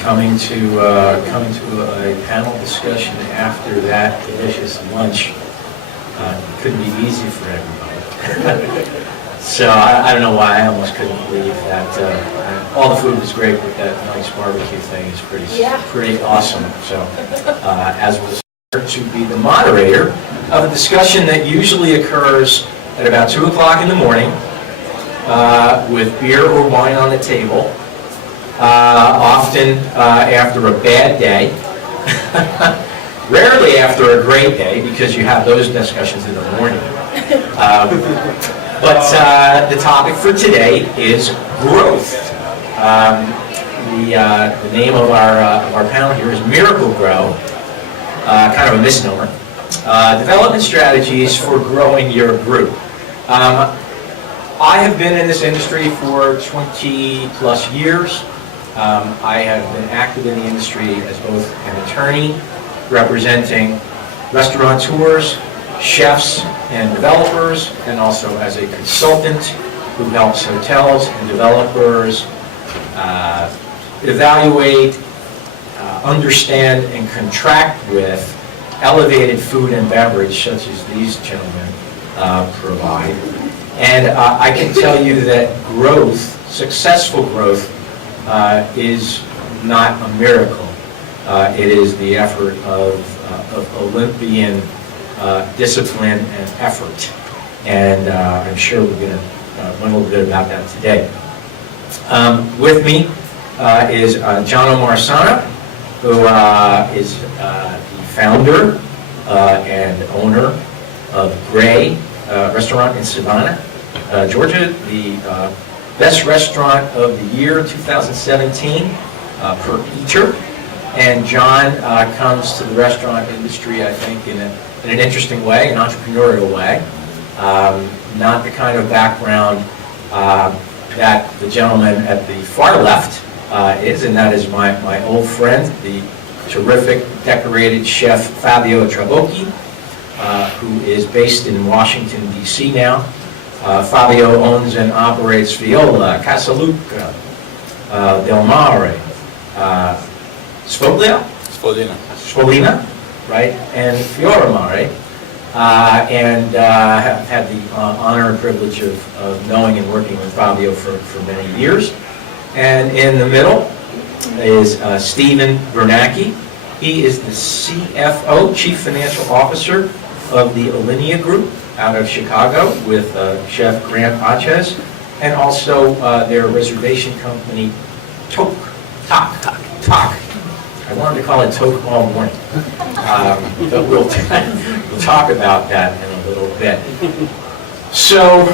coming to a panel discussion after that delicious lunch couldn't be easy for everybody. So I don't know why I almost couldn't believe that. All the food was great, but that nice barbecue thing is pretty awesome. So as we'll start to be the moderator of a discussion that usually occurs at about 2 o'clock in the morning with beer or wine on the table, often after a bad day, rarely after a great day because you have those discussions in the morning. But the topic for today is growth. The name of our panel here is Miracle-Gro, kind of a misnomer. Development strategies for growing your group. I have been in this industry for 20 plus years. I have been active in the industry as both an attorney representing restaurateurs, chefs, and developers, and also as a consultant who helps hotels and developers evaluate, understand, and contract with elevated food and beverage such as these gentlemen provide. And I can tell you that growth, successful growth, is not a miracle. It is the effort of Olympian discipline and effort. And I'm sure we're going to learn a little bit about that today. With me is John Omar Sana, who is the founder and owner of Gray Restaurant in Savannah, Georgia, the best restaurant of the year 2017 per Eater. And John comes to the restaurant industry, I think, in an interesting way, an entrepreneurial way. Not the kind of background that the gentleman at the far left is, and that is my old friend, the terrific decorated chef Fabio Trabocchi, who is based in Washington, D.C. now. Fabio owns and operates Viola, Casaluca, Del Mare, Spolina, right, and Fioramare, and have had the honor and privilege of knowing and working with Fabio for many years. And in the middle is Stephen Bernacchi. He is the CFO, Chief Financial Officer of the Alinea Group out of Chicago with Chef Grant Achez, and also their reservation company, Toc. I wanted to call it Toc all morning, but we'll talk about that in a little bit. So,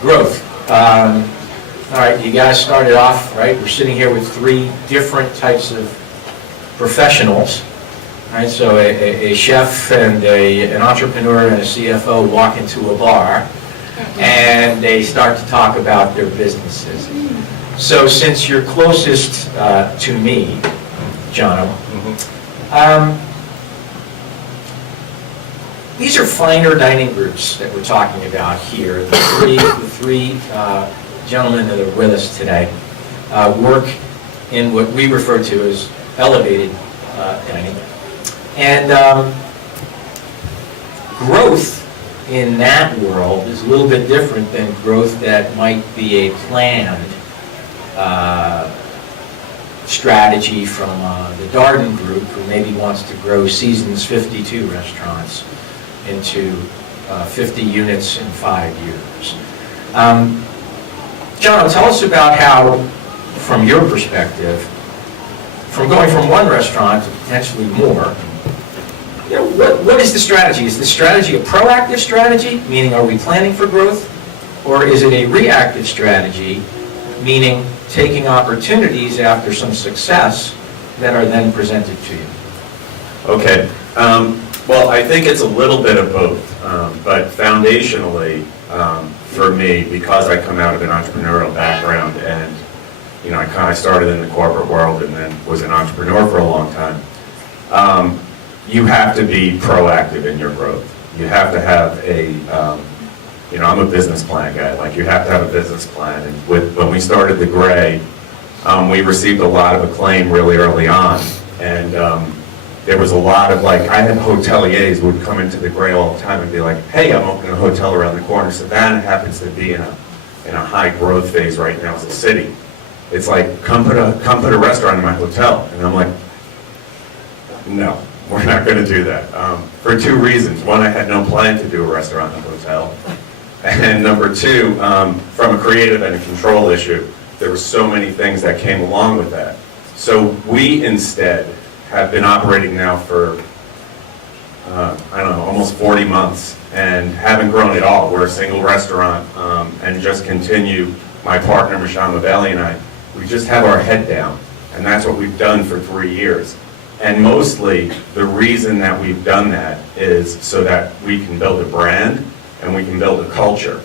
growth. All right, you guys started off, right? We're sitting here with three different types of professionals. Right, so a chef and an entrepreneur and a CFO walk into a bar and they start to talk about their businesses. So since you're closest to me, Jono, these are finer dining groups that we're talking about here. The three gentlemen that are with us today work in what we refer to as elevated dining. And growth in that world is a little bit different than growth that might be a planned strategy from the Darden Group, who maybe wants to grow Seasons 52 restaurants into 50 units in 5 years. John, tell us about how, from your perspective, from going from one restaurant to potentially more, you know, what is the strategy? Is the strategy a proactive strategy, meaning are we planning for growth? Or is it a reactive strategy, meaning taking opportunities after some success that are then presented to you? Okay. Well, I think it's a little bit of both, but foundationally, for me, because I come out of an entrepreneurial background and, you know, I kind of started in the corporate world and then was an entrepreneur for a long time, you have to be proactive in your growth. You have to have a, you know, I'm a business plan guy. Like, you have to have a business plan. And when we started the Gray, We received a lot of acclaim really early on, and there was a lot of, like, I had hoteliers would come into the Gray all the time and be like, hey, I'm opening a hotel around the corner. Savannah happens to be in a high growth phase right now as a city. It's like, come put a restaurant in my hotel. And I'm like, no, we're not going to do that. For two reasons. One, I had no plan to do a restaurant in a hotel. And number two, from a creative and a control issue, there were so many things that came along with that. So we instead have been operating now for, I don't know, almost 40 months and haven't grown at all. We're a single restaurant and just continue, my partner Mishama Bailey and I, we just have our head down, and that's what we've done for 3 years. And mostly the reason that we've done that is so that we can build a brand and we can build a culture.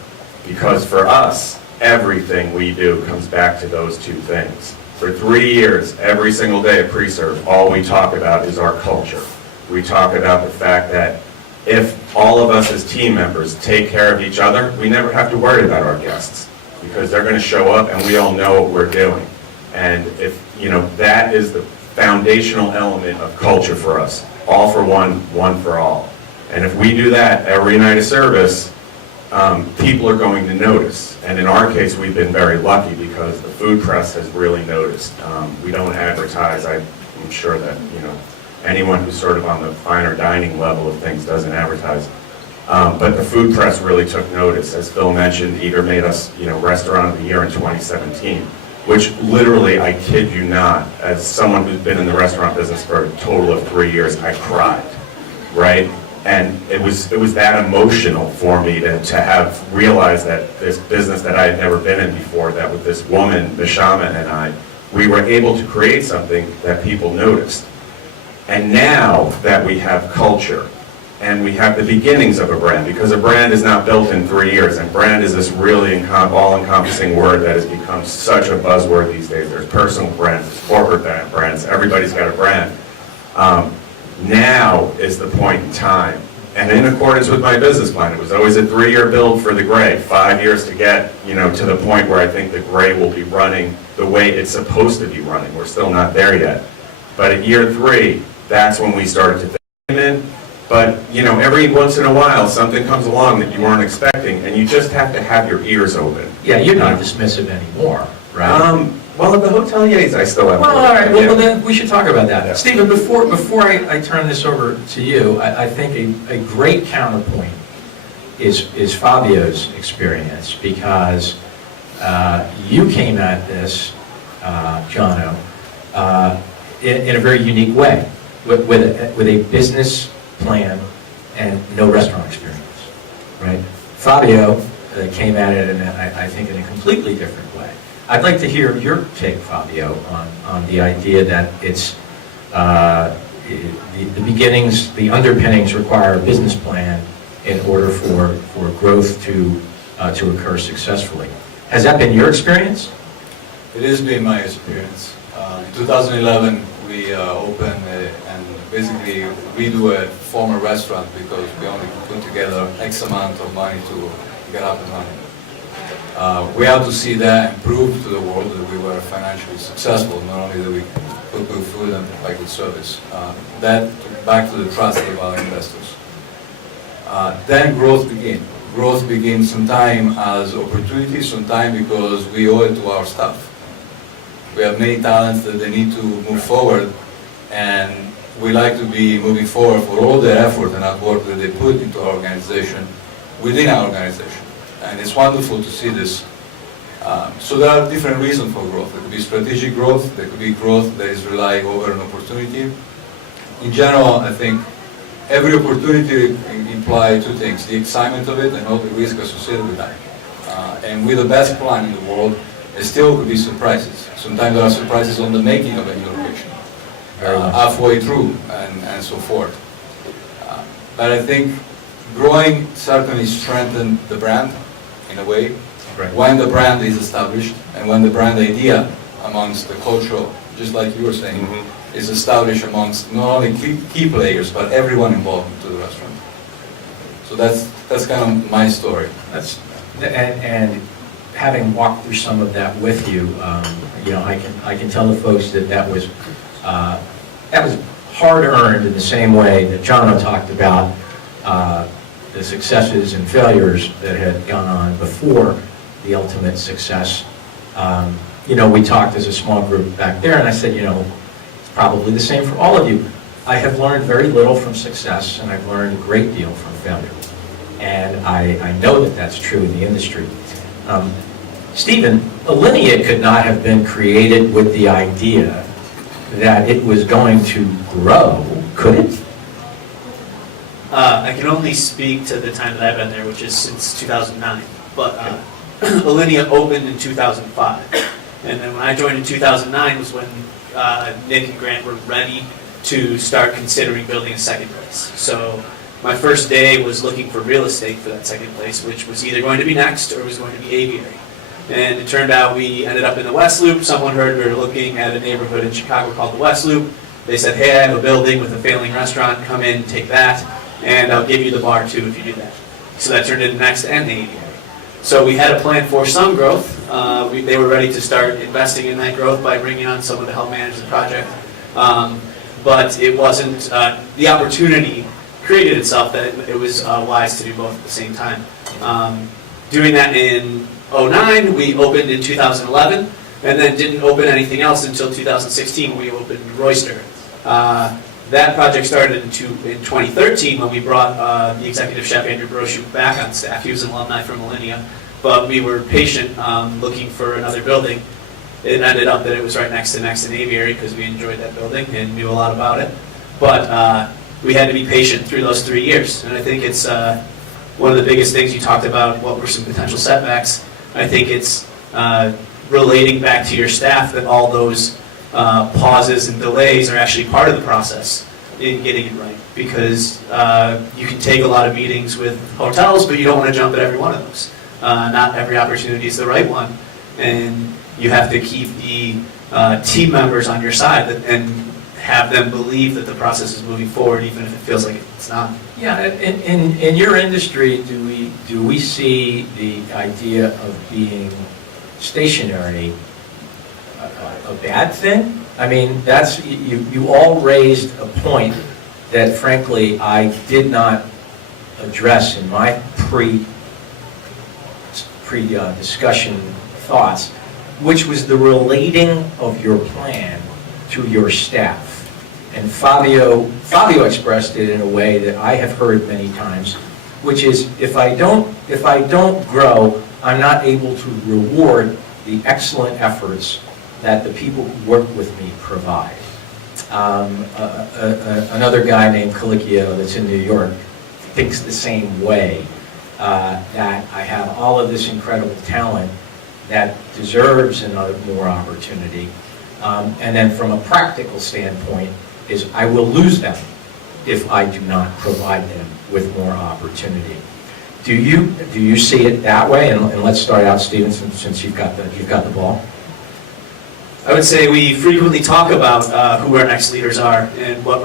Because for us, everything we do comes back to those two things. For 3 years, every single day at Preserve, all we talk about is our culture. We talk about the fact that if all of us as team members take care of each other, we never have to worry about our guests, because they're going to show up and we all know what we're doing. And if, you know, that is the foundational element of culture for us. All for one, one for all. And if we do that every night of service, people are going to notice. And in our case, we've been very lucky because the food press has really noticed. We don't advertise. I'm sure that, you know, anyone who's sort of on the finer dining level of things doesn't advertise. But the food press really took notice. As Phil mentioned, Eater made us, you know, Restaurant of the Year in 2017, which literally, I kid you not, as someone who's been in the restaurant business for a total of 3 years, I cried, right? And it was that emotional for me to have realized that this business that I had never been in before, that with this woman, Mishama, and I, we were able to create something that people noticed. And now that we have culture, and we have the beginnings of a brand, because a brand is not built in 3 years, and brand is this really all-encompassing word that has become such a buzzword these days. There's personal brands, there's corporate brands, everybody's got a brand. Now is the point in time, and in accordance with my business plan, it was always a 3-year build for the Gray, 5 years to get, you know, to the point where I think the Gray will be running the way it's supposed to be running. We're still not there yet. But at year 3, that's when we started to think in. But, you know, every once in a while, something comes along that you weren't expecting, and you just have to have your ears open. Yeah, you're not dismissive anymore, right? Well, at the hoteliers, I still have. Well, all right, yeah. well, then we should talk about that. Yeah. Stephen, before I turn this over to you, I think a great counterpoint is Fabio's experience, because you came at this, Jono, in a very unique way, with a business plan and no restaurant experience, right? Fabio came at it, I think, in a completely different way. I'd like to hear your take, Fabio, on the idea that it's the beginnings, the underpinnings require a business plan in order for growth to occur successfully. Has that been your experience? It has been my experience. In 2011, we opened and basically redo a former restaurant because we only put together X amount of money to get up and running. We had to see that and prove to the world that we were financially successful, not only that we put good food and provide good service. That took back to the trust of our investors. Then growth began. Growth begins sometime as opportunity, sometime because we owe it to our staff. We have many talents that they need to move forward, and we like to be moving forward for all the effort and hard work that they put into our organization, within our organization. And it's wonderful to see this. So there are different reasons for growth. There could be strategic growth, there could be growth that is relying over an opportunity. In general, I think every opportunity implies two things: the excitement of it and all the risk associated with that. And with the best plan in the world, there still could be surprises. Sometimes there are surprises on the making of a new location, halfway through, and so forth. But I think growing certainly strengthened the brand in a way. Right. When the brand is established and when the brand idea amongst the cultural, just like you were saying, is established amongst not only key players but everyone involved into the restaurant. So that's kind of my story. And having walked through some of that with you, I can tell the folks that was hard-earned in the same way that Jono talked about the successes and failures that had gone on before the ultimate success. We talked as a small group back there, and I said, it's probably the same for all of you. I have learned very little from success, and I've learned a great deal from failure. And I know that that's true in the industry. Stephen, Alinea could not have been created with the idea that it was going to grow, could it? I can only speak to the time that I've been there, which is since 2009. But Alinea opened in 2005. And then when I joined in 2009 was when Nick and Grant were ready to start considering building a second place. So my first day was looking for real estate for that second place, which was either going to be Next or was going to be Aviary. And it turned out we ended up in the West Loop. Someone heard we were looking at a neighborhood in Chicago called the West Loop. They said, hey, I have a building with a failing restaurant. Come in, take that, and I'll give you the bar too if you do that. So that turned into Next and Aviary. So we had a plan for some growth. They were ready to start investing in that growth by bringing on someone to help manage the project. But it wasn't, the opportunity created itself that it was wise to do both at the same time. Doing that in 2009, we opened in 2011, and then didn't open anything else until 2016 when we opened Royster. That project started in 2013 when we brought the executive chef Andrew Brochu back on staff. He was an alumni from Alinea, but we were patient looking for another building. It ended up that it was right next to Next and Aviary because we enjoyed that building and knew a lot about it. But we had to be patient through those 3 years, and I think it's one of the biggest things you talked about. What were some potential setbacks? I think it's relating back to your staff that all those pauses and delays are actually part of the process in getting it right. Because you can take a lot of meetings with hotels, but you don't want to jump at every one of those. Not every opportunity is the right one. And you have to keep the team members on your side and have them believe that the process is moving forward, even if it feels like it's not. Yeah, in your industry, do we see the idea of being stationary a bad thing? I mean, that's you all raised a point that frankly I did not address in my pre-discussion thoughts, which was the relating of your plan to your staff. And Fabio expressed it in a way that I have heard many times, which is if I don't grow, I'm not able to reward the excellent efforts that the people who work with me provide. Another guy named Colicchio that's in New York thinks the same way, that I have all of this incredible talent that deserves another more opportunity. And then from a practical standpoint is I will lose them if I do not provide them with more opportunity. Do you see it that way? And let's start out, Stephen, since you've got the ball. I would say we frequently talk about who our next leaders are and what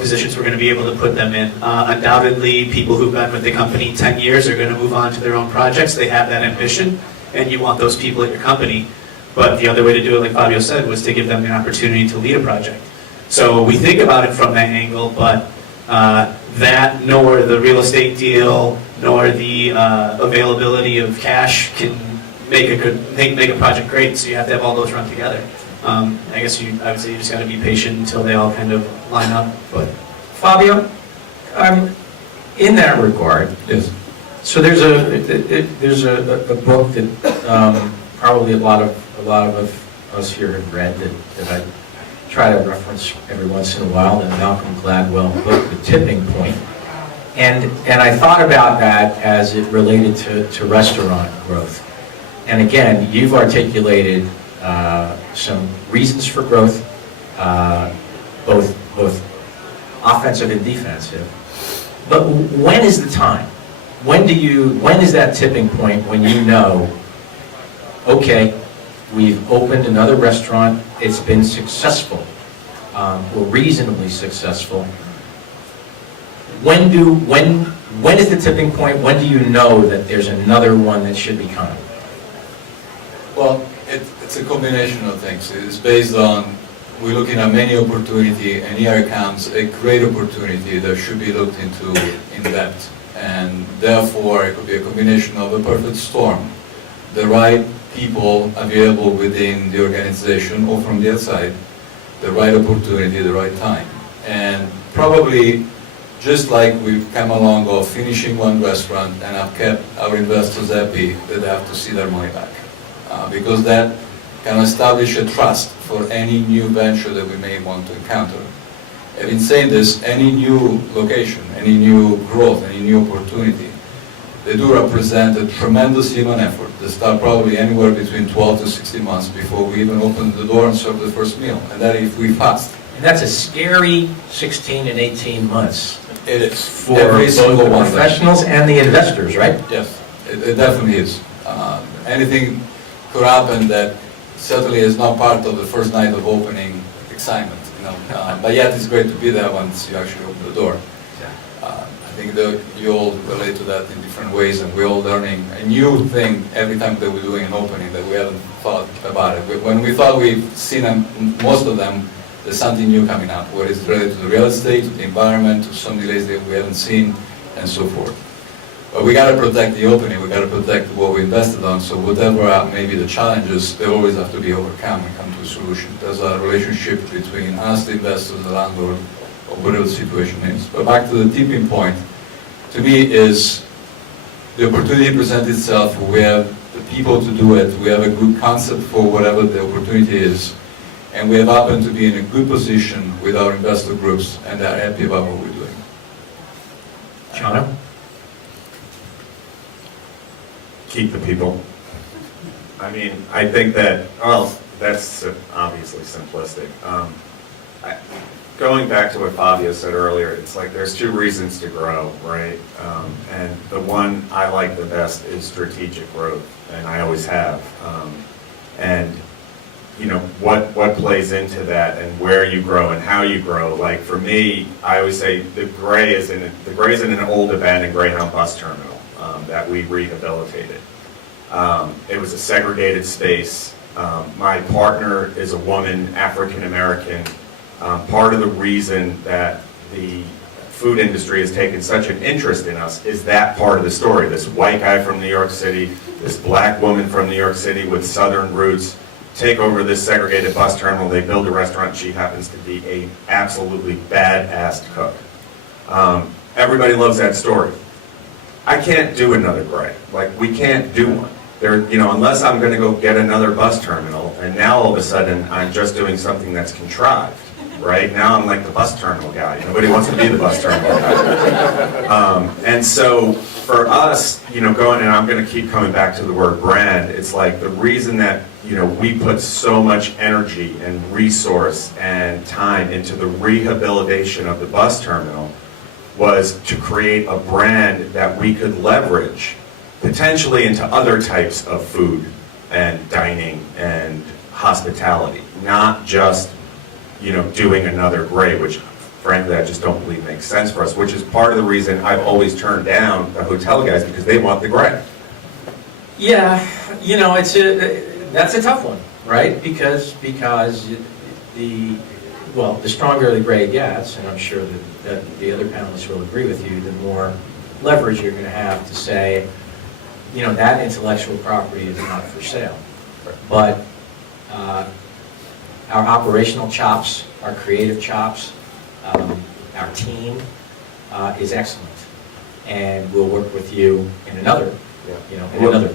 positions we're going to be able to put them in. Undoubtedly, people who've been with the company 10 years are going to move on to their own projects. They have that ambition, and you want those people at your company. But the other way to do it, like Fabio said, was to give them the opportunity to lead a project. So we think about it from that angle, but that nor the real estate deal nor the availability of cash can make a project great. So you have to have all those run together. I guess I would say you just got to be patient until they all kind of line up. But Fabio, in that regard, Yes. so there's a book that probably a lot of us here have read that I try to reference every once in a while, the Malcolm Gladwell book, The Tipping Point. And I thought about that as it related to restaurant growth. And again, you've articulated some reasons for growth, both offensive and defensive. But when is the time? When is that tipping point when you know, okay, we've opened another restaurant, it's been successful, or reasonably successful. When is the tipping point? When do you know that there's another one that should be coming? Well, It's a combination of things. It's based on, we're looking at many opportunity, and here comes a great opportunity that should be looked into in depth. And therefore, it could be a combination of a perfect storm. The right people available within the organization or from the outside, the right opportunity, the right time. And probably, just like we've come along of finishing one restaurant and have kept our investors happy, that they have to see their money back. Because that can establish a trust for any new venture that we may want to encounter. Having said this, any new location, any new growth, any new opportunity, they do represent a tremendous human effort. They start probably anywhere between 12 to 16 months before we even open the door and serve the first meal, and that if we fast. And that's a scary 16 and 18 months It is. for Every both single the one of them. professionals and the investors, right? Yes, it definitely is. Anything could happen that certainly is not part of the first night of opening excitement, you know. But yet it's great to be there once you actually open the door. I think that you all relate to that in different ways, and we're all learning a new thing every time that we're doing an opening that we haven't thought about it. When we thought we've seen them, most of them, there's something new coming up, whether it's related to the real estate, to the environment, to some delays that we haven't seen, and so forth. But we got to protect the opening, we got to protect what we invested on, so whatever may be the challenges, they always have to be overcome and come to a solution. There's a relationship between us, the investors, the landlord, or whatever the situation is. But back to the tipping point, to me is the opportunity presents itself, we have the people to do it, we have a good concept for whatever the opportunity is, and we have happened to be in a good position with our investor groups, and they're happy about what we're doing. Shana? Keep the people. I mean, I think that, well, that's obviously simplistic. Going back to what Fabio said earlier, it's like there's two reasons to grow, right? And the one I like the best is strategic growth, and I always have. And you know, what plays into that and where you grow and how you grow. Like for me, I always say the Gray is in an old abandoned Greyhound bus terminal that we rehabilitated. It was a segregated space. My partner is a woman, African American. Part of the reason that the food industry has taken such an interest in us is that part of the story. This white guy from New York City, this black woman from New York City with southern roots, take over this segregated bus terminal, they build a restaurant, she happens to be a absolutely badass cook. Everybody loves that story. I can't do another Gray. Like, we can't do one. There, you know, unless I'm gonna go get another bus terminal, and now all of a sudden, I'm just doing something that's contrived, right? Now I'm like the bus terminal guy. Nobody wants to be the bus terminal guy. And so, for us, you know, going, and I'm gonna keep coming back to the word brand, it's like the reason that, you know, we put so much energy and resource and time into the rehabilitation of the bus terminal was to create a brand that we could leverage potentially into other types of food and dining and hospitality, not just, you know, doing another Gray, which frankly I just don't believe makes sense for us, which is part of the reason I've always turned down the hotel guys, because they want the Gray. Yeah, you know, that's a tough one, right? Because the stronger the Gray gets, and I'm sure that the other panelists will agree with you, the more leverage you're going to have to say, you know, that intellectual property is not for sale. But our operational chops, our creative chops, our team is excellent, and we'll work with you in another, you know, in another.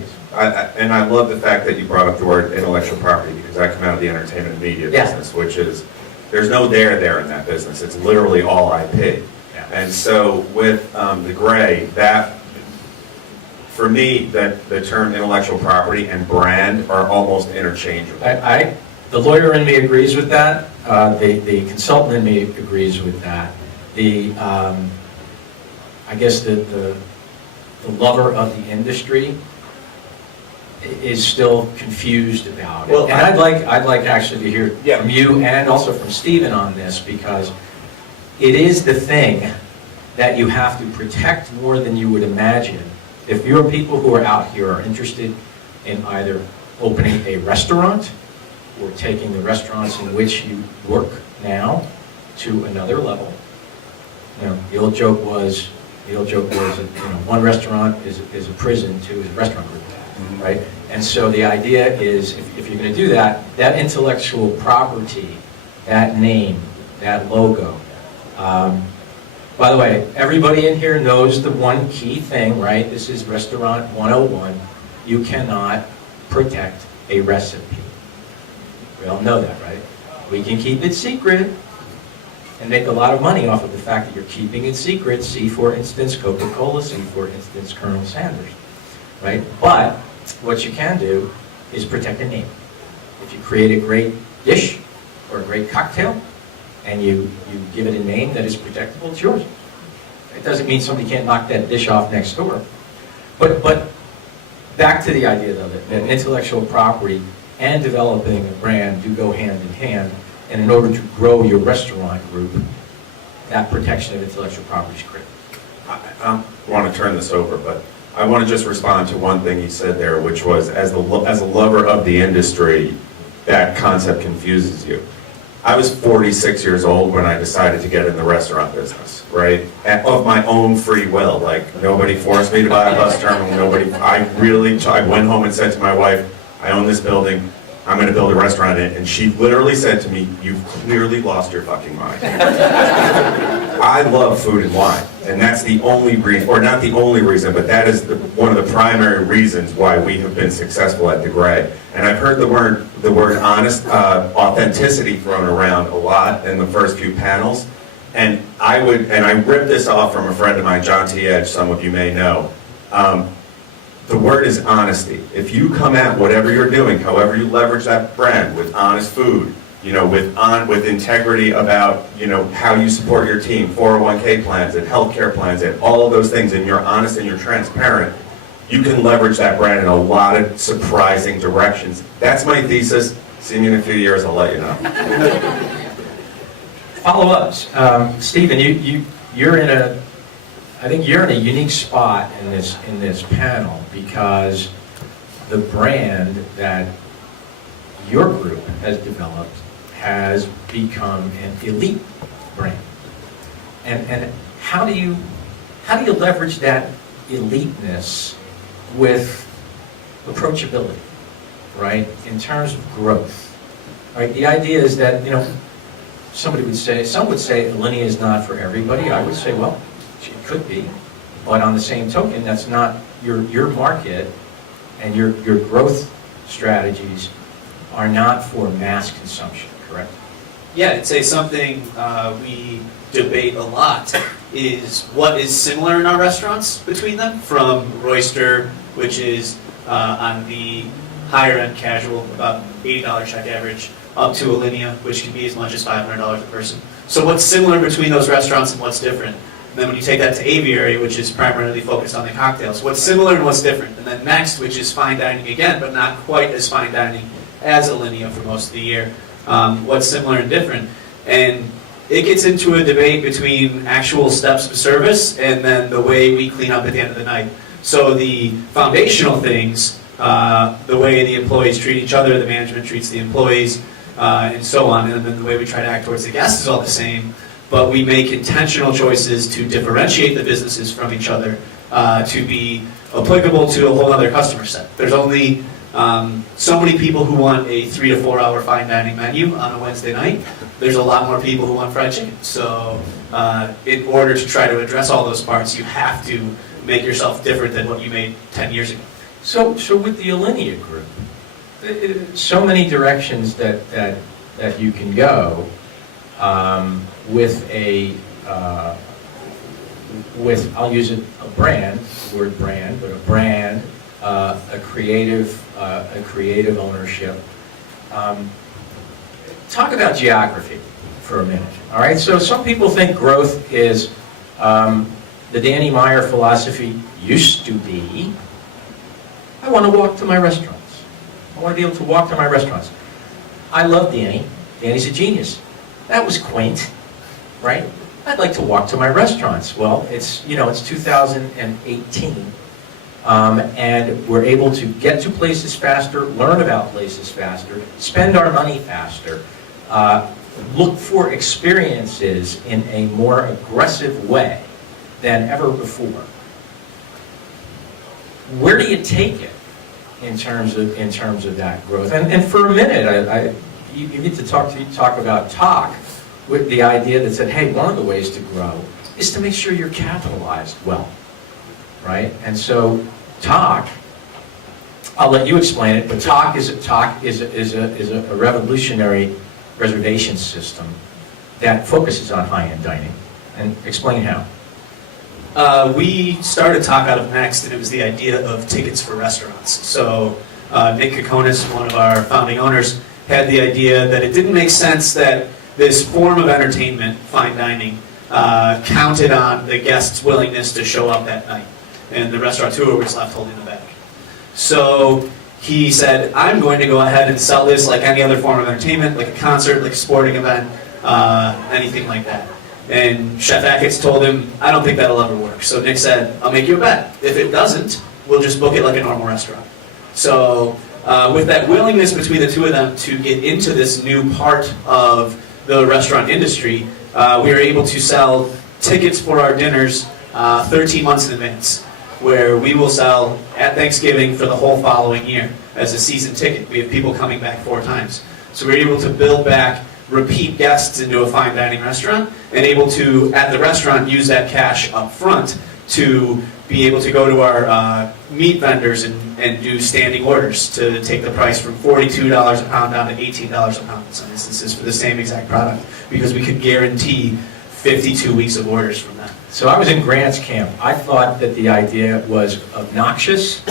And I love the fact that you brought up the word intellectual property, because I come out of the entertainment and media business, which is, there's no there in that business. It's literally all IP. Yeah. And so with the Gray, that, for me, that the term intellectual property and brand are almost interchangeable. The lawyer in me agrees with that. The consultant in me agrees with that. I guess the lover of the industry is still confused about it. Well, and I'd like actually to hear from you and also from Stephen on this, because it is the thing that you have to protect more than you would imagine. If your people who are out here are interested in either opening a restaurant or taking the restaurants in which you work now to another level. You know, the old joke was that, one restaurant is a prison, two is a restaurant group, right? And so the idea is, if you're going to do that, that intellectual property, that name, that logo. By the way, everybody in here knows the one key thing, right? This is Restaurant 101. You cannot protect a recipe. We all know that, right? We can keep it secret and make a lot of money off of the fact that you're keeping it secret. See, for instance, Coca-Cola. See, for instance, Colonel Sanders, right? But what you can do is protect a name. If you create a great dish or a great cocktail and you give it a name that is protectable, it's yours. It doesn't mean somebody can't knock that dish off next door. But back to the idea, though, that intellectual property and developing a brand do go hand in hand. And in order to grow your restaurant group, that protection of intellectual property is critical. I want to turn this over, but I want to just respond to one thing you said there, which was, as a lover of the industry, that concept confuses you. I was 46 years old when I decided to get in the restaurant business, right? Of my own free will. Like, nobody forced me to buy a bus terminal, I went home and said to my wife, I own this building, I'm going to build a restaurant in it. And she literally said to me, you've clearly lost your fucking mind. I love food and wine. And that's the only reason, or not the only reason, but that is one of the primary reasons why we have been successful at DeGray. And I've heard the word honest, authenticity thrown around a lot in the first few panels. And I ripped this off from a friend of mine, John T. Edge, some of you may know. The word is honesty. If you come at whatever you're doing, however you leverage that brand with honest food, with integrity about, how you support your team, 401k plans and healthcare plans and all of those things, and you're honest and you're transparent, you can leverage that brand in a lot of surprising directions. That's my thesis. See me in a few years, I'll let you know. Follow-ups. Stephen, I think you're in a unique spot in this panel because the brand that your group has developed has become an elite brand. And how do you leverage that eliteness with approachability, right? In terms of growth, right? The idea is that, some would say Alinea is not for everybody. I would say, well, it could be, but on the same token, that's not your market, and your growth strategies are not for mass consumption, correct? Yeah, I'd say something we debate a lot is what is similar in our restaurants between them, from Royster, which is on the higher end casual, about $80 check average, up to Alinea, which can be as much as $500 a person. So what's similar between those restaurants and what's different? And then when you take that to Aviary, which is primarily focused on the cocktails, what's similar and what's different? And then Next, which is fine dining again, but not quite as fine dining as Alinea for most of the year. What's similar and different? And it gets into a debate between actual steps of service and then the way we clean up at the end of the night. So the foundational things, the way the employees treat each other, the management treats the employees, and so on, and then the way we try to act towards the guests is all the same, but we make intentional choices to differentiate the businesses from each other to be applicable to a whole other customer set. There's only so many people who want a 3 to 4 hour fine dining menu on a Wednesday night. There's a lot more people who want fried chicken. So in order to try to address all those parts, you have to make yourself different than what you made 10 years ago. So with the Alinea group, so many directions that you can go with I'll use a brand, the word brand, but a brand, a creative ownership. Talk about geography for a minute. All right. So some people think growth is the Danny Meyer philosophy used to be. I want to walk to my restaurants. I want to be able to walk to my restaurants. I love Danny. Danny's a genius. That was quaint, right? I'd like to walk to my restaurants. Well, it's 2018, And we're able to get to places faster, learn about places faster, spend our money faster, look for experiences in a more aggressive way than ever before. Where do you take it in terms of that growth? And for a minute, you need to talk about talk with the idea that said, hey, one of the ways to grow is to make sure you're capitalized well, right? And so talk, I'll let you explain it, but talk is a revolutionary reservation system that focuses on high-end dining. And explain how. We started Talk out of Next, and it was the idea of tickets for restaurants. So Nick Kokonis, one of our founding owners, had the idea that it didn't make sense that this form of entertainment, fine dining, counted on the guest's willingness to show up that night, and the restaurateur was left holding the bag. So he said, I'm going to go ahead and sell this like any other form of entertainment, like a concert, like a sporting event, anything like that. And Chef Achatz told him, I don't think that'll ever work. So Nick said, I'll make you a bet. If it doesn't, we'll just book it like a normal restaurant. So with that willingness between the two of them to get into this new part of the restaurant industry, we were able to sell tickets for our dinners 13 months in advance, where we will sell at Thanksgiving for the whole following year as a season ticket. We have people coming back 4 times. So we're able to build back repeat guests into a fine dining restaurant, and able to, at the restaurant, use that cash up front to be able to go to our meat vendors and do standing orders to take the price from $42 a pound down to $18 a pound in some instances for the same exact product, because we could guarantee 52 weeks of orders from that. So I was in Grant's camp. I thought that the idea was obnoxious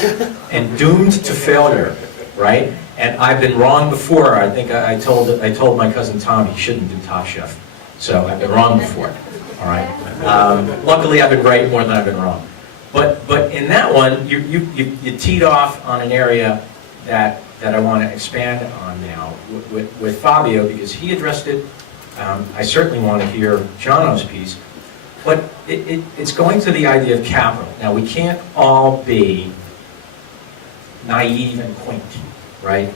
and doomed to failure, right? And I've been wrong before. I think I told my cousin Tom he shouldn't do Top Chef. So I've been wrong before, all right? Luckily, I've been right more than I've been wrong. But in that one, you teed off on an area that I want to expand on now with Fabio, because he addressed it. I certainly want to hear Jono's piece. But it's going to the idea of capital. Now, we can't all be naive and quaint, right?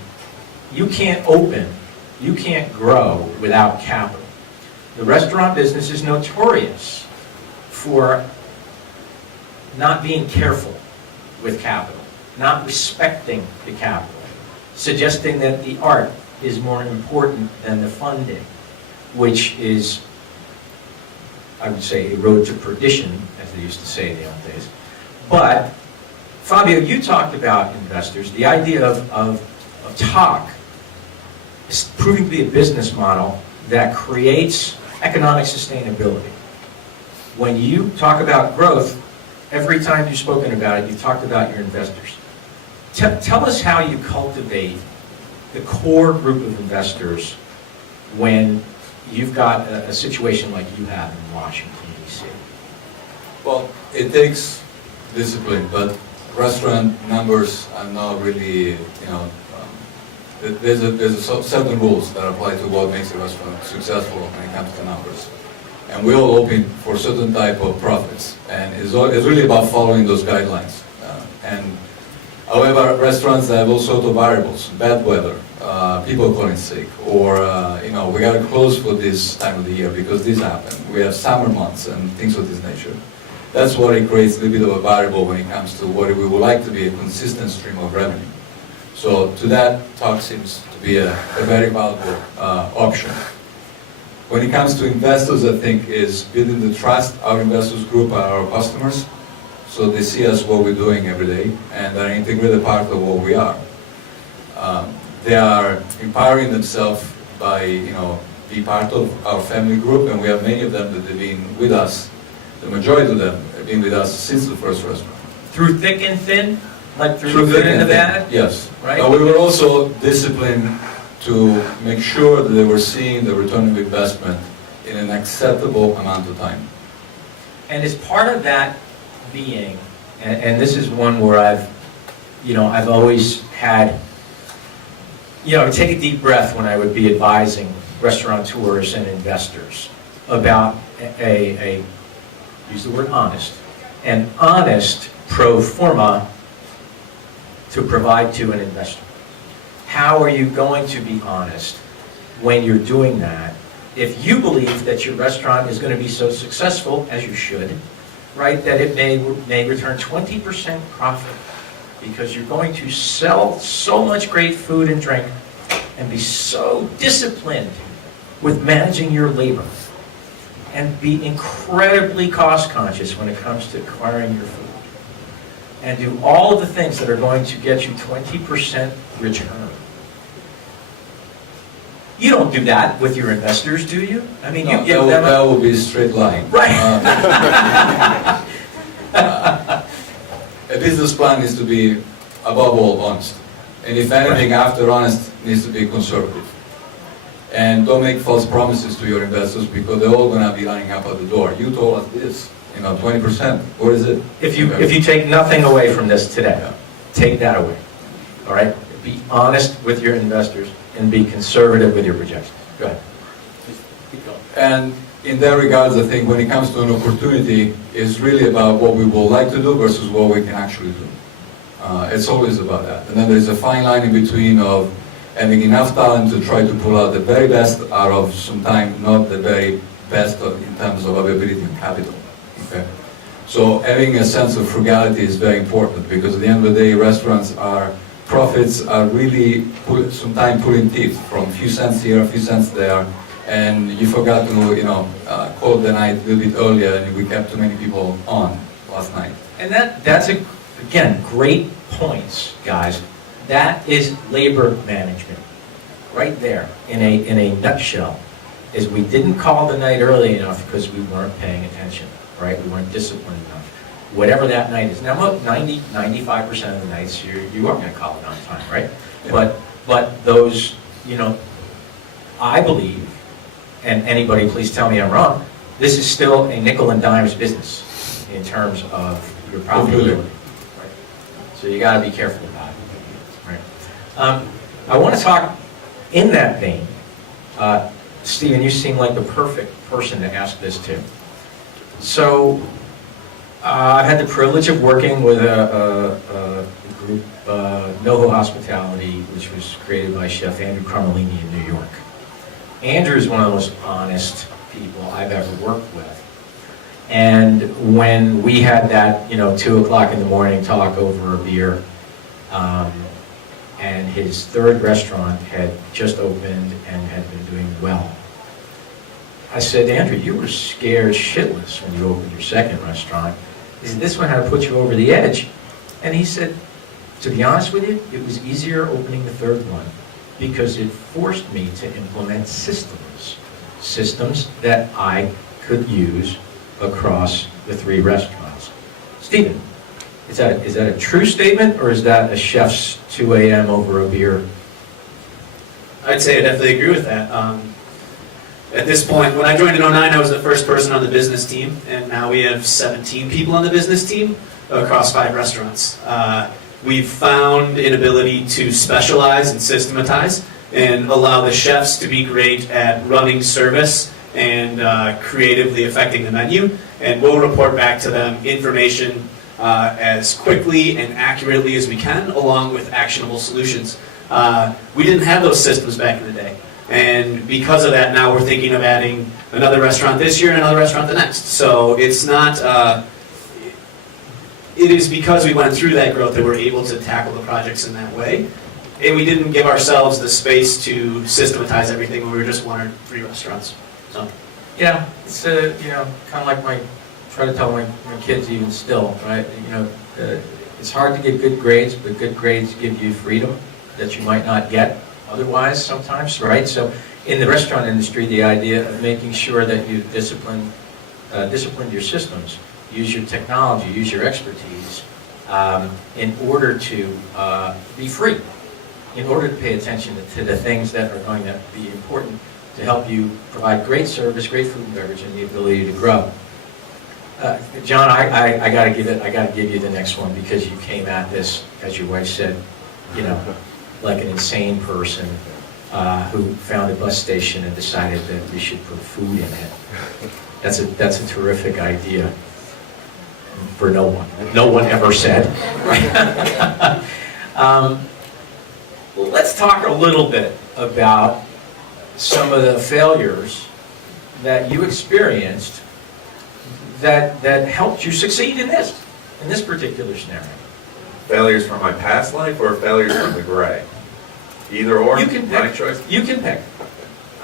You can't grow without capital. The restaurant business is notorious for not being careful with capital, not respecting the capital, suggesting that the art is more important than the funding, which is, I would say, a road to perdition, as they used to say in the old days. But, Fabio, you talked about investors. The idea of talk is proving to be a business model that creates economic sustainability. When you talk about growth, every time you've spoken about it, you talked about your investors. Tell us how you cultivate the core group of investors when you've got a situation like you have in Washington, D.C. Well, it takes discipline, but restaurant numbers are not really, there's a certain rules that apply to what makes a restaurant successful when it comes to numbers. And we're all hoping for certain type of profits, and it's really about following those guidelines. However, restaurants have all sorts of variables: bad weather, people calling sick, or we got to close for this time of the year because this happened. We have summer months and things of this nature. That's what it creates a little bit of a variable when it comes to what we would like to be a consistent stream of revenue. So to that, talk seems to be a very valuable option. When it comes to investors, I think is building the trust. Our investors group are our customers, so they see us what we're doing every day, and they're an integrated part of what we are. They are empowering themselves by, be part of our family group, and we have many of them that have been with us. The majority of them have been with us since the first restaurant. Through thick and thin? Like through good and the bad? Yes. Right? But we were also disciplined to make sure that they were seeing the return of investment in an acceptable amount of time. And as part of that being, and this is one where I've always had, take a deep breath when I would be advising restaurateurs and investors about use the word honest, an honest pro forma to provide to an investor. How are you going to be honest when you're doing that if you believe that your restaurant is going to be so successful, as you should, right, that it may return 20% profit because you're going to sell so much great food and drink and be so disciplined with managing your labor and be incredibly cost conscious when it comes to acquiring your food and do all of the things that are going to get you 20% return. You don't do that with your investors, do you? I mean, you No, give them that would be a straight line. Right. A business plan needs to be, above all, honest. And if anything, after honest, needs to be conservative. And don't make false promises to your investors because they're all gonna be lining up at the door. You told us this, 20%, what is it? If you take nothing away from this today, Yeah. take that away. All right? Be honest with your investors and be conservative with your projections. Go ahead. And in that regards, I think when it comes to an opportunity, it's really about what we would like to do versus what we can actually do. It's always about that. And then there's a fine line in between of having enough talent to try to pull out the very best out of sometimes not the very best in terms of availability of capital. Okay? So having a sense of frugality is very important because at the end of the day, profits are really sometimes pulling teeth from a few cents here, a few cents there, and you forgot to call the night a little bit earlier and we kept too many people on last night. And that's again, great points, guys. That is labor management. Right there, in a nutshell, is we didn't call the night early enough because we weren't paying attention, right? We weren't disciplined enough. Whatever that night is. Now, look, 95% of the nights you are going to call it on time, right? Yeah. But those, I believe, and anybody please tell me I'm wrong, this is still a nickel and dimes business in terms of your profitability. Right? So you got to be careful about it. Right? I want to talk in that vein. Stephen, you seem like the perfect person to ask this to. So, I've had the privilege of working with a group, NoHo Hospitality, which was created by Chef Andrew Carmelini in New York. Andrew is one of the most honest people I've ever worked with. And when we had that, 2 o'clock in the morning talk over a beer, and his third restaurant had just opened and had been doing well, I said, Andrew, you were scared shitless when you opened your second restaurant. Is this one how to put you over the edge? And he said, to be honest with you, it was easier opening the third one because it forced me to implement systems that I could use across the 3 restaurants. Stephen, is that a true statement or is that a chef's 2 a.m. over a beer? I'd say I definitely agree with that. At this point, when I joined in 2009, I was the first person on the business team, and now we have 17 people on the business team across 5 restaurants. We've found an ability to specialize and systematize and allow the chefs to be great at running service and creatively affecting the menu, and we'll report back to them information as quickly and accurately as we can, along with actionable solutions. We didn't have those systems back in the day. And because of that, now we're thinking of adding another restaurant this year and another restaurant the next. So it's not, it is because we went through that growth that we're able to tackle the projects in that way. And we didn't give ourselves the space to systematize everything when we were just 1 or 3 restaurants. So. Yeah, it's kind of like try to tell my kids even still, right? It's hard to get good grades, but good grades give you freedom that you might not get otherwise sometimes, right? So in the restaurant industry, the idea of making sure that you discipline your systems, use your technology, use your expertise in order to be free, in order to pay attention to the things that are going to be important to help you provide great service, great food and beverage, and the ability to grow. John, I got to give you the next one because you came at this, as your wife said, like an insane person who found a bus station and decided that we should put food in it. That's a terrific idea for no one. No one ever said. Let's talk a little bit about some of the failures that you experienced that helped you succeed in this particular scenario. Failures from my past life or failures from the gray? Either or, You can my pick. choice. You can pick.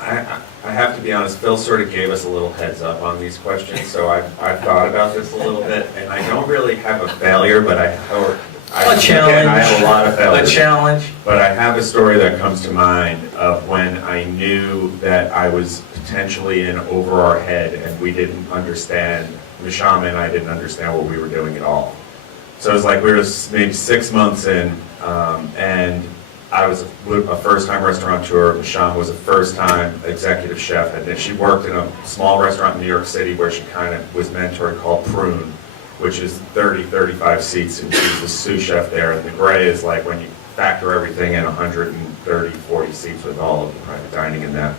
I have to be honest, Phil sort of gave us a little heads up on these questions, so I've thought about this a little bit, and I don't really have a failure, but I A challenge. I have a lot of A failures. challenge. But I have a story that comes to mind of when I knew that I was potentially in over our head and we didn't understand, Mishama and I didn't understand what we were doing at all. So it was like we were maybe 6 months in, and I was a first-time restaurateur. Mishama was a first-time executive chef. And she worked in a small restaurant in New York City where she kind of was mentored called Prune, which is 30, 35 seats, and she's the sous chef there. And the gray is like when you factor everything in, 130, 40 seats with all of the private dining in that.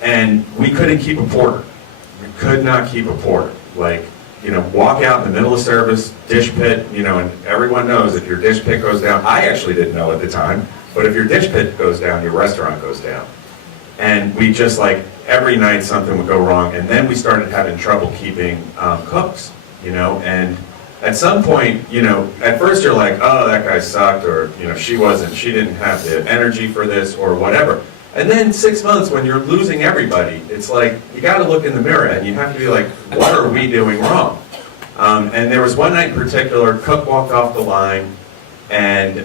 And we couldn't keep a porter. We could not keep a porter. Like, walk out in the middle of service, dish pit, and everyone knows if your dish pit goes down, I actually didn't know at the time, but if your dish pit goes down, your restaurant goes down. And we just every night something would go wrong, and then we started having trouble keeping cooks, and at some point, at first you're like, oh, that guy sucked, or, she didn't have the energy for this, or whatever. And then 6 months, when you're losing everybody, it's like, you gotta look in the mirror, and you have to be like, what are we doing wrong? And there was one night in particular, cook walked off the line, and,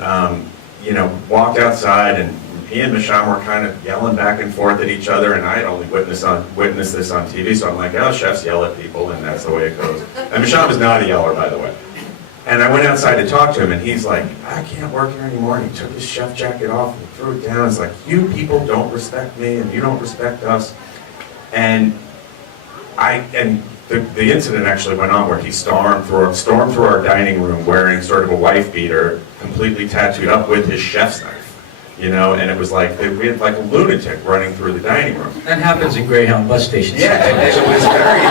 walked outside, and he and Misham were kind of yelling back and forth at each other, and I had only witnessed this on TV, so I'm like, oh, chefs yell at people, and that's the way it goes. And Misham is not a yeller, by the way. And I went outside to talk to him, and he's like, I can't work here anymore. And he took his chef jacket off and threw it down. It's like, you people don't respect me, and you don't respect us. And the incident actually went on where he stormed through our dining room wearing sort of a wife beater, completely tattooed up with his chef's knife. And it was like, we had like a lunatic running through the dining room. That happens in Greyhound bus stations. Yeah, it was very,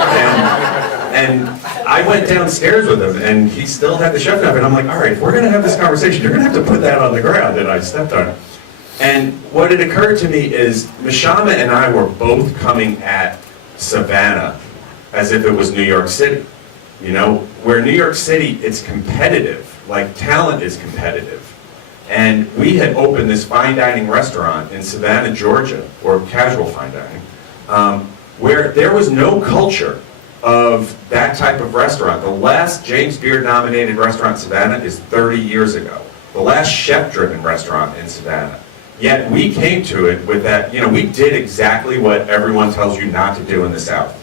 and I went downstairs with him, and he still had the chef knife, and I'm like, all right, if we're gonna have this conversation, you're gonna have to put that on the ground, and I stepped on it. And what had occurred to me is, Mishama and I were both coming at Savannah as if it was New York City. Where New York City, it's competitive, like talent is competitive. And we had opened this fine dining restaurant in Savannah, Georgia, or casual fine dining, where there was no culture of that type of restaurant. The last James Beard nominated restaurant in Savannah is 30 years ago. The last chef-driven restaurant in Savannah. Yet we came to it with that, we did exactly what everyone tells you not to do in the South.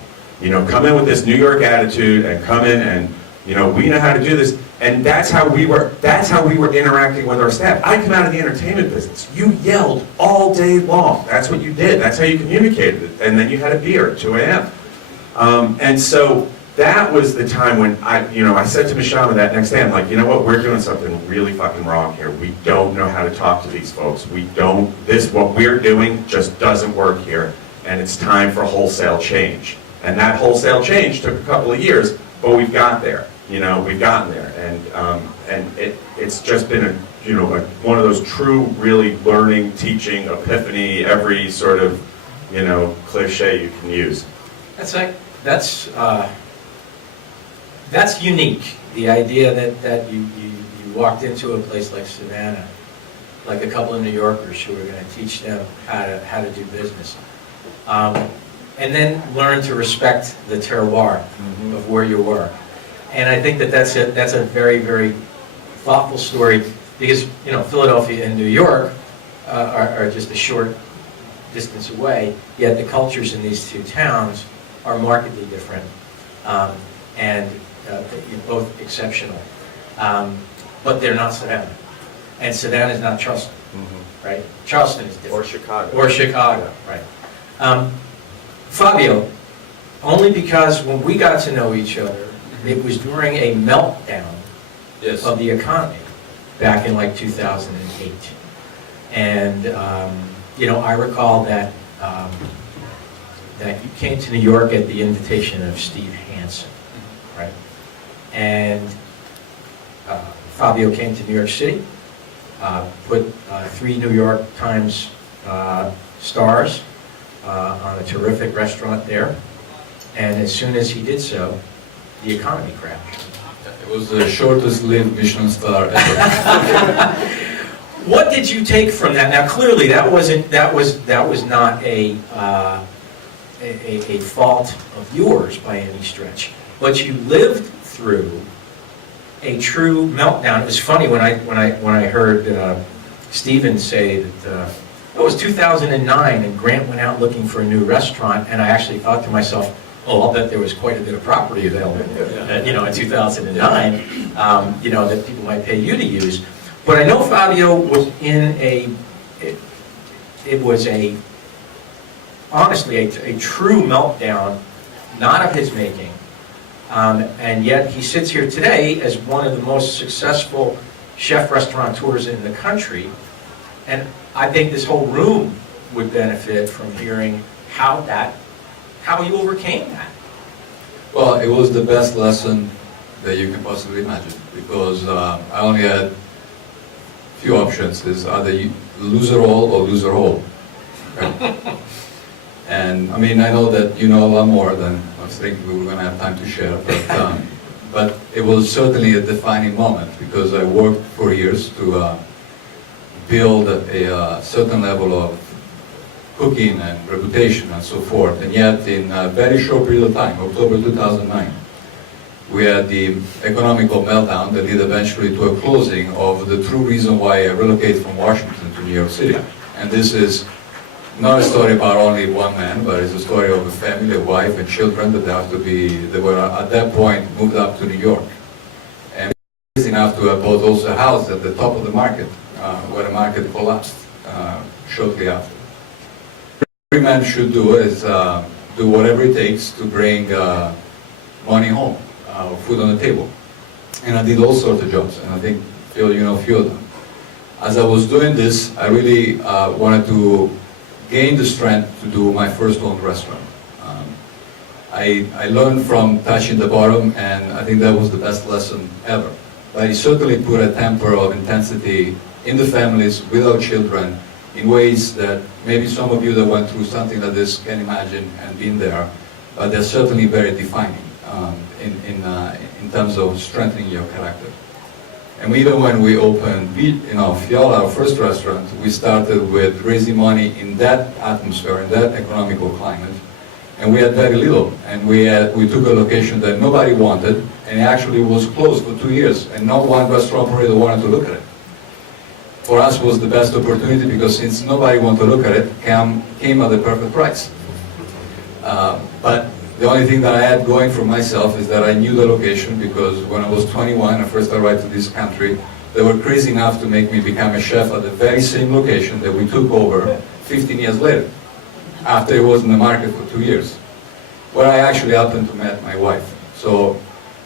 Come in with this New York attitude and come in and, we know how to do this. And that's how we were interacting with our staff. I come out of the entertainment business. You yelled all day long. That's what you did. That's how you communicated it. And then you had a beer at 2 a.m. And so that was the time when I said to Mishama that next day, I'm like, you know what, we're doing something really fucking wrong here. We don't know how to talk to these folks. What we're doing just doesn't work here. And it's time for wholesale change. And that wholesale change took a couple of years, but we've got there. We've gotten there, and it's just been one of those true, really learning, teaching, epiphany, every sort of cliche you can use. That's unique. The idea that you walked into a place like Savannah, like a couple of New Yorkers who were going to teach them how to do business, and then learn to respect the terroir of where you were. And I think that's a very, very thoughtful story, because Philadelphia and New York are just a short distance away, yet the cultures in these two towns are markedly different, and both exceptional. But they're not Savannah, and Savannah is not Charleston, right? Charleston is different. Or Chicago, right? Fabio, only because when we got to know each other, it was during a meltdown of the economy back in like 2008. And, I recall that you came to New York at the invitation of Steve Hansen, right? And Fabio came to New York City, put 3 New York Times stars on a terrific restaurant there. And as soon as he did so, the economy crashed. It was the shortest-lived Michelin star ever. What did you take from that? Now, clearly, that was not a fault of yours by any stretch, but you lived through a true meltdown. It was funny when I heard Stephen say that it was 2009 and Grant went out looking for a new restaurant, and I actually thought to myself, oh, I'll bet there was quite a bit of property available, in 2009, that people might pay you to use. But I know Fabio was in honestly, a true meltdown, not of his making, and yet he sits here today as one of the most successful chef restaurateurs in the country, and I think this whole room would benefit from hearing how you overcame that. Well, it was the best lesson that you can possibly imagine, because I only had few options. Is either you loser all or loser whole. Okay? And I mean, I know that you know a lot more than I was thinking we were going to have time to share, but it was certainly a defining moment, because I worked for years to build a certain level of cooking and reputation and so forth, and yet in a very short period of time, October 2009, we had the economical meltdown that led eventually to a closing of the true reason why I relocated from Washington to New York City. And this is not a story about only one man, but it's a story of a family, a wife and children that were at that point moved up to New York. And was enough to have bought also a house at the top of the market, where the market collapsed shortly after. Every man should do is do whatever it takes to bring money home, food on the table. And I did all sorts of jobs, and I think, Phil, you know a few of them. As I was doing this, I really wanted to gain the strength to do my first own restaurant. I learned from touching the bottom, and I think that was the best lesson ever. But it certainly put a temper of intensity in the families, with our children, in ways that maybe some of you that went through something like this can imagine and been there, but they're certainly very defining in terms of strengthening your character. And even when we opened Fiola, our first restaurant, we started with raising money in that atmosphere, in that economical climate, and we had very little. And we took a location that nobody wanted, and it actually was closed for 2 years, and not one restaurant operator wanted to look at it. For us was the best opportunity, because since nobody wanted to look at it, came at the perfect price. But the only thing that I had going for myself is that I knew the location, because when I was 21 and first arrived to this country, they were crazy enough to make me become a chef at the very same location that we took over 15 years later, after it was in the market for 2 years, where I actually happened to meet my wife. So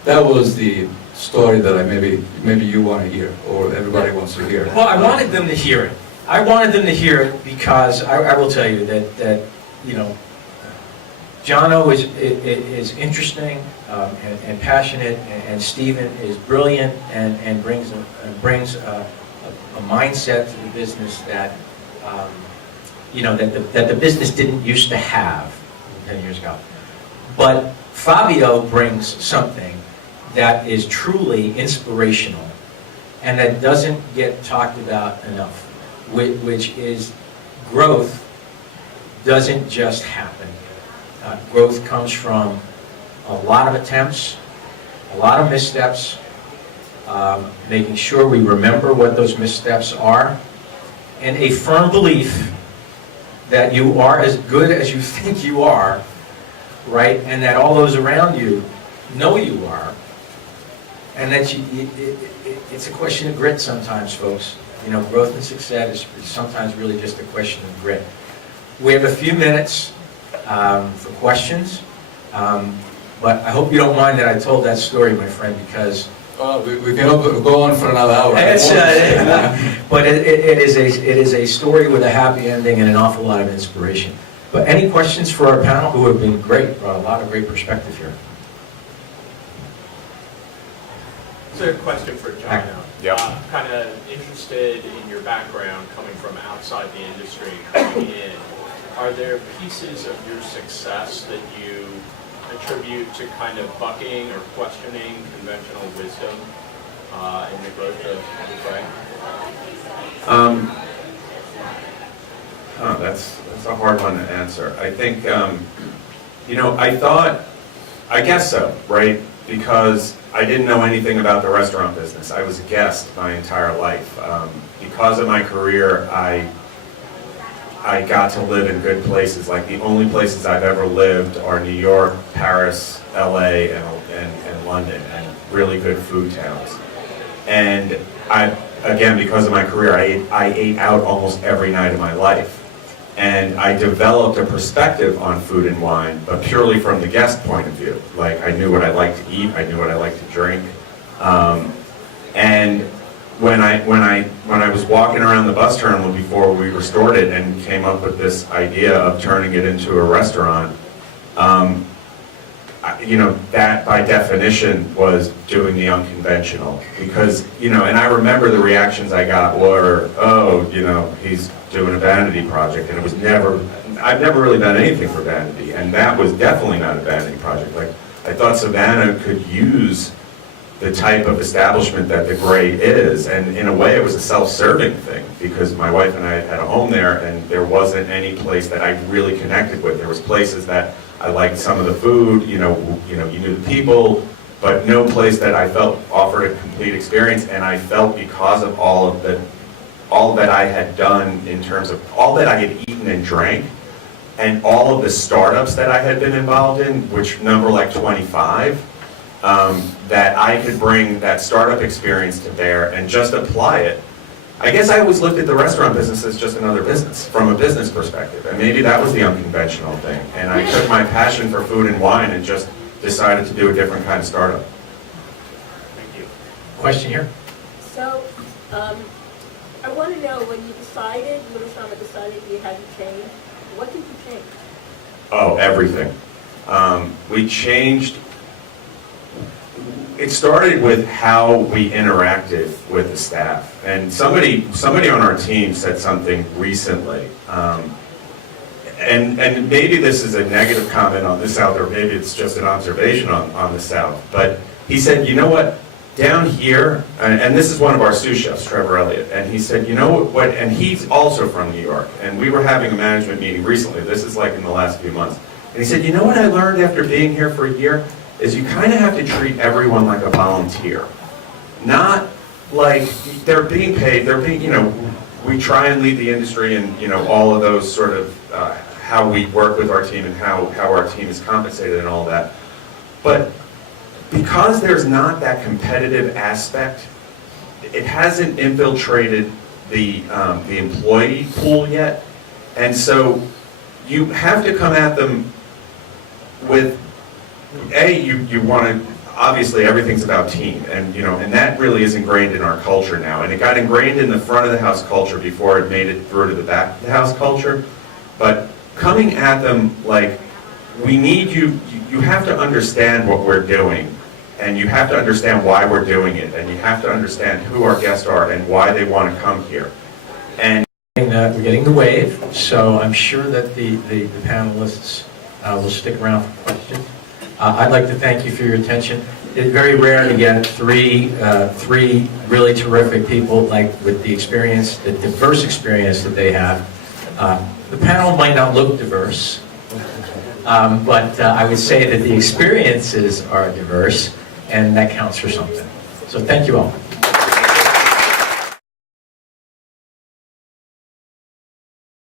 that was the story that maybe you want to hear, or everybody wants to hear. Well, I wanted them to hear it. I wanted them to hear it because I will tell you that Jono is interesting and passionate, and Stephen is brilliant and brings a mindset to the business that that the business didn't used to have 10 years ago. But Fabio brings something that is truly inspirational and that doesn't get talked about enough, which is growth doesn't just happen. Growth comes from a lot of attempts, a lot of missteps, making sure we remember what those missteps are, and a firm belief that you are as good as you think you are, right? And that all those around you know you are, and that it's a question of grit sometimes, folks. Growth and success is sometimes really just a question of grit. We have a few minutes for questions, but I hope you don't mind that I told that story, my friend, because we can go on for another hour. But it is a story with a happy ending and an awful lot of inspiration. But any questions for our panel, who have been great, brought a lot of great perspective here? Is there a question for John now? Yep. Kind of interested in your background coming from outside the industry, coming in. Are there pieces of your success that you attribute to kind of bucking or questioning conventional wisdom in the growth of Gray? That's a hard one to answer. I think, I guess so, right? Because I didn't know anything about the restaurant business. I was a guest my entire life. Because of my career, I got to live in good places. Like the only places I've ever lived are New York, Paris, LA, and London, and really good food towns. And again, because of my career, I ate out almost every night of my life. And I developed a perspective on food and wine, but purely from the guest point of view. Like I knew what I liked to eat, I knew what I liked to drink. And when I was walking around the bus terminal before we restored it and came up with this idea of turning it into a restaurant, that by definition was doing the unconventional. Because, and I remember the reactions I got were, he's doing a vanity project, and I've never really done anything for vanity, and that was definitely not a vanity project. Like, I thought Savannah could use the type of establishment that the Gray is, and in a way it was a self-serving thing, because my wife and I had a home there, and there wasn't any place that I really connected with. There was places that I liked some of the food, you knew the people, but no place that I felt offered a complete experience. And I felt because of all that I had done in terms of all that I had eaten and drank, and all of the startups that I had been involved in, which number like 25, that I could bring that startup experience to bear and just apply it. I guess I always looked at the restaurant business as just another business, from a business perspective, and maybe that was the unconventional thing. And I took my passion for food and wine and just decided to do a different kind of startup. Thank you. Question here? So, I want to know, when you decided, Little Sama decided you had to change, what did you change? Oh, everything. We changed. It started with how we interacted with the staff. And somebody on our team said something recently. And maybe this is a negative comment on the South, or maybe it's just an observation on the South. But he said, you know what? Down here, and this is one of our sous chefs, Trevor Elliott, and he said, you know what, and he's also from New York, and we were having a management meeting recently, this is like in the last few months, and he said, you know what I learned after being here for a year, is you kind of have to treat everyone like a volunteer. Not like they're being paid, we try and lead the industry and, all of those sort of, how we work with our team and how our team is compensated and all that. But because there's not that competitive aspect, it hasn't infiltrated the employee pool yet, and so you have to come at them with, you want to, obviously everything's about team, and and that really is ingrained in our culture now, and it got ingrained in the front of the house culture before it made it through to the back of the house culture. But coming at them like, we need you have to understand what we're doing, and you have to understand why we're doing it, and you have to understand who our guests are and why they want to come here. And We're getting the wave, so I'm sure that the panelists will stick around for questions. I'd like to thank you for your attention. It's very rare to get three really terrific people, like with the experience, the diverse experience that they have. The panel might not look diverse, but I would say that the experiences are diverse, and that counts for something. So thank you all.